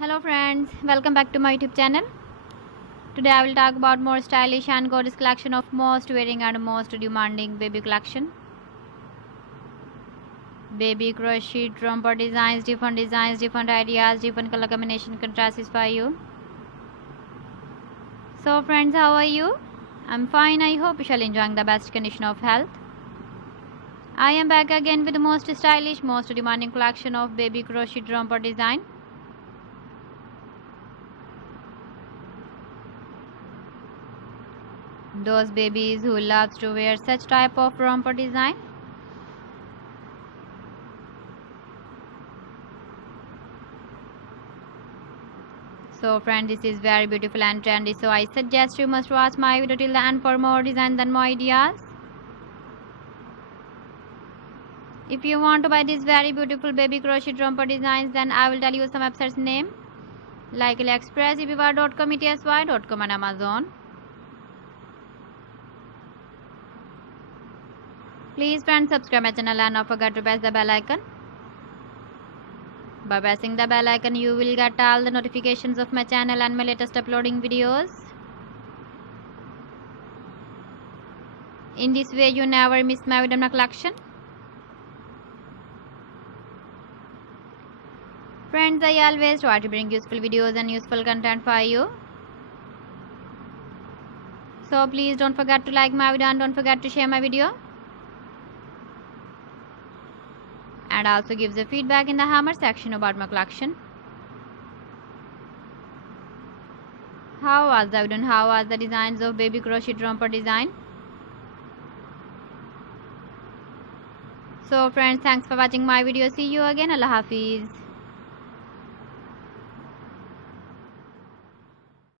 Hello friends, welcome back to my YouTube channel. Today I will talk about more stylish and gorgeous collection of most wearing and most demanding baby collection. Baby crochet romper designs, different ideas, different color combination contrasts for you. So friends, how are you? I'm fine. I hope you shall enjoying the best condition of health. I am back again with the most stylish, most demanding collection of baby crochet romper design. Those babies who loves to wear such type of romper design. So friend, this is very beautiful and trendy, so I suggest you must watch my video till the end for more designs and more ideas. If you want to buy these very beautiful baby crochet romper designs, then I will tell you some websites name like AliExpress, eBay.com, ETSY.com and Amazon. Please friends, subscribe my channel and don't forget to press the bell icon. By pressing the bell icon, you will get all the notifications of my channel and my latest uploading videos. In this way, you never miss my video collection. Friends, I always try to bring useful videos and useful content for you. So please don't forget to like my video and don't forget to share my video. And also give the feedback in the hammer section about my collection. How was the video and how was the designs of baby crochet romper design? So friends, thanks for watching my video. See you again. Allah Hafiz.